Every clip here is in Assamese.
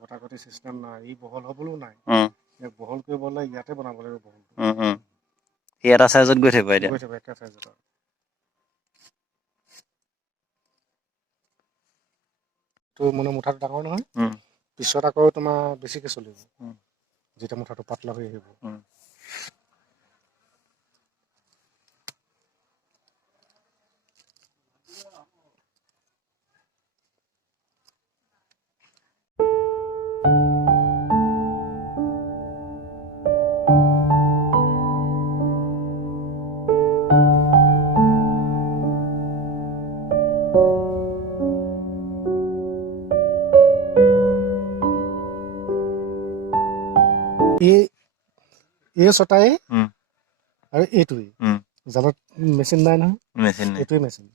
কটাকটি চিষ্টেম নাই, ই বহল হ'বলৈও নাই। উম, ইয়াক বহল কৰিবলৈ ইয়াতে বনাব লাগিব বহলটো। সি এটা চাইজত গৈ থাকিব এতিয়া। গৈ থাকিব একে চাইজত আৰু। তো মানে মুঠাটো ডাঙৰ নহয়, পিছত আকৌ তোমাৰ বেছিকৈ চলিব যেতিয়া মুঠাটো পাতলা হৈ আহিব। এই ছটাই আৰু এইটোৱেই জালত মেচিন নাই নহয়, এইটোৱেই মেচিন।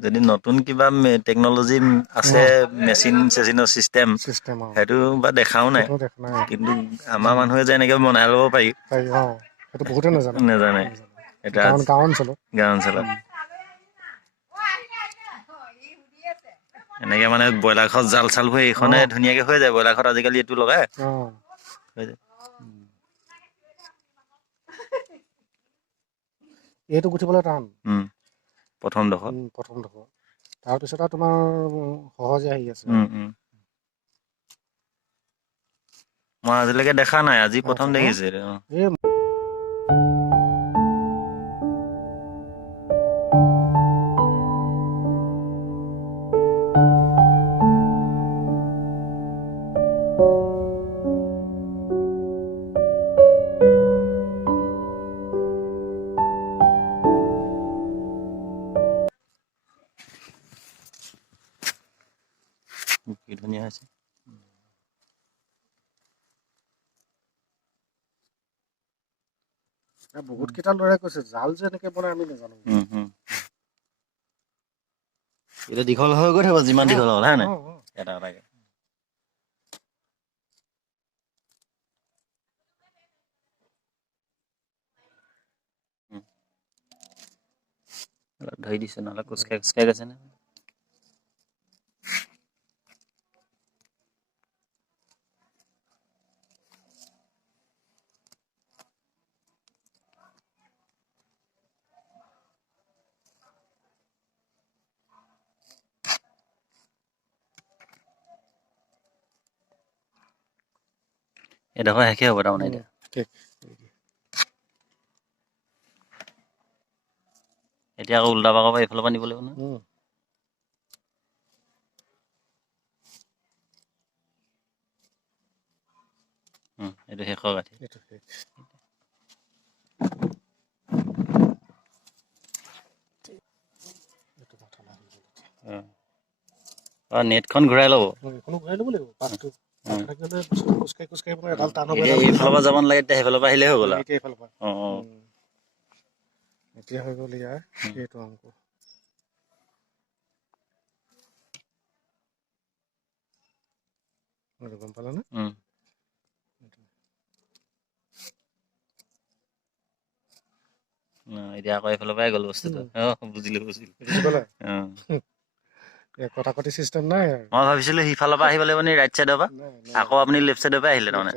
যদি নতুন কিবা টেকনলজি আছে, মেচিন চেচিনৰ চিষ্টেম, সেইটো বা দেখাও নাই, কিন্তু আমাৰ মানুহে যে এনেকে বনাই ল'ব পাৰি সেইটো বহুতে নাজানে। নাজানে। এটা গাঁও অঞ্চলত এনেকে মানে ব্ৰইলাৰ ঘৰত জাল চাল হৈ এইখনে ধুনীয়াকে হৈ যায়। ব্ৰইলাৰ ঘৰত আজিকালি এইটো লগাই হৈ যায়। এইটো গুঠিবলৈ টান প্ৰথম ডোখৰ তাৰপিছত আৰু তোমাৰ সহজে আহি আছে। মই আজিলৈকে দেখা নাই, আজি প্ৰথম দেখিছো। কি ধুনীয়া হৈছে। বহুত কেইটা ল'ৰাই কৈছে জাল যে এনেকে বনাই আমি নাজানো। এতিয়া দীঘল হৈ গৈ থাকিব, যিমান দীঘল হ'ল, হয় নাই? এটা এটাকে ধৰি দিছে, নহ'লে কোচকাই গৈছে নে? এডোখৰ শেষে হ'ব তাৰমানে এতিয়া। এতিয়া আকৌ উল্টা পাকৰ পৰা এইফালৰ পৰা নিব লাগিব নহয়। এইটো শেষৰ গাঁঠি। নেটখন ঘূৰাই ল'ব। এইফালৰ পৰা যাব নালাগে, এতিয়া সেইফালৰ পৰা আহিলেই হৈ গ'ল। এতিয়া হৈ গ'ল ইয়াৰ সেইটো অংক। গম পালানে? এতিয়া আকৌ এইফালৰ পৰাই গ'ল বস্তুটো। বুজিলো। কটাকটি চিষ্টেম নাই। মই ভাবিছিলো সিফালৰ পৰা আহিব লাগিব নি, ৰাইট চাইডৰ পৰা। আকৌ আপুনি লেফ্ট চাইডৰ পৰা আহিলে তাৰমানে।